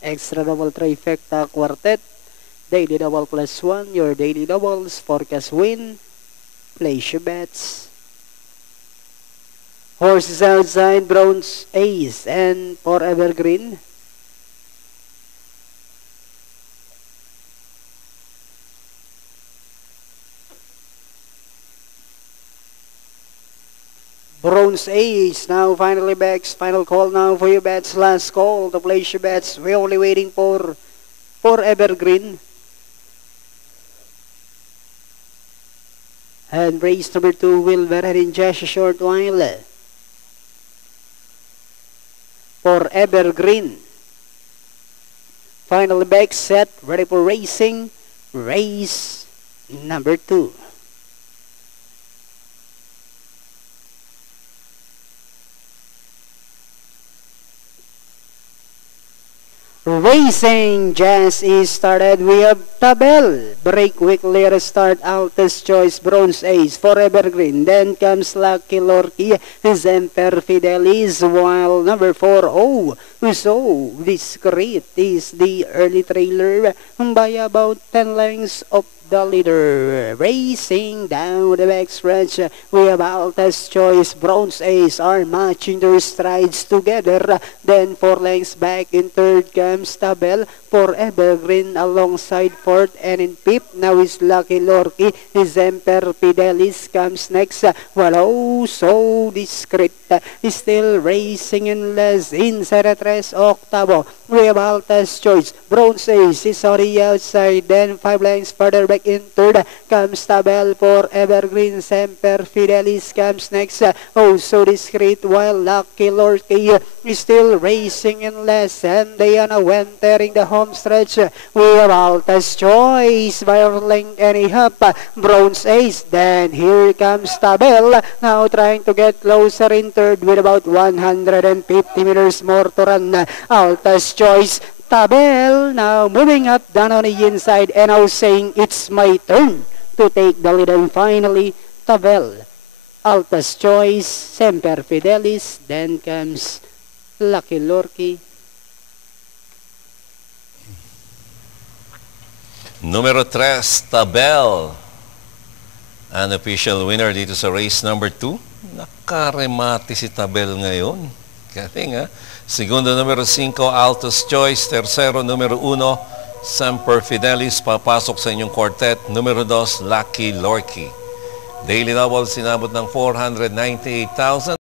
Extra double trifecta quartet. Daily double plus 1. Your daily doubles forecast win. Place your bets. Horses outside, Bronze Ace and Forever Green. Bronze Ace now finally backs. Final call now for your bets. Last call to place your bets. We're only waiting for Forever Green. And race number 2 will be ready in just a short while. Forever Green. Finally back, set, ready for racing. Race number 2. Racing just is started. We have Tabel, break quickly, restart, Altus Choice, Bronze Ace, Forever Green. Then comes Lucky Lorky, Zemper Fidelis, while number 4, so Discreet is the early trailer by about 10 lengths of the leader. Racing down the backstretch, we have Altus Choice, Bronze Ace are matching their strides together. Then 4 lengths back in third comes Tabel, Forever Green alongside fourth, and in fifth now is Lucky Lorky. Zemper Fidelis comes next, while so Discreet is still racing in less inside a tres octavo. We have Altus Choice, Bronze Ace is on the outside, then 5 lengths further back in third comes Tabel, Forever Green, Zemper Fidelis comes next, so Discreet, while Lucky Lorky is still racing in less, and they are now entering the home stretch. We have Altus Choice by a length and a half, Bronze Ace, then here comes Tabel, now trying to get closer in third with about 150 meters more to run. Altus Choice, Tabel now moving up down on the inside and now saying it's my turn to take the lead, and finally Tabel, Altus Choice, Zemper Fidelis, then comes Lucky Lorky. Numero 3, Tabel. An official winner dito sa race number 2. Nakaremate si Tabel ngayon. Galing ha. Segundo, numero 5, Altus Choice. Tercero, numero 1, Zemper Fidelis. Papasok sa inyong quartet. Numero 2, Lucky Lorky. Daily double sinabot ng 498,000.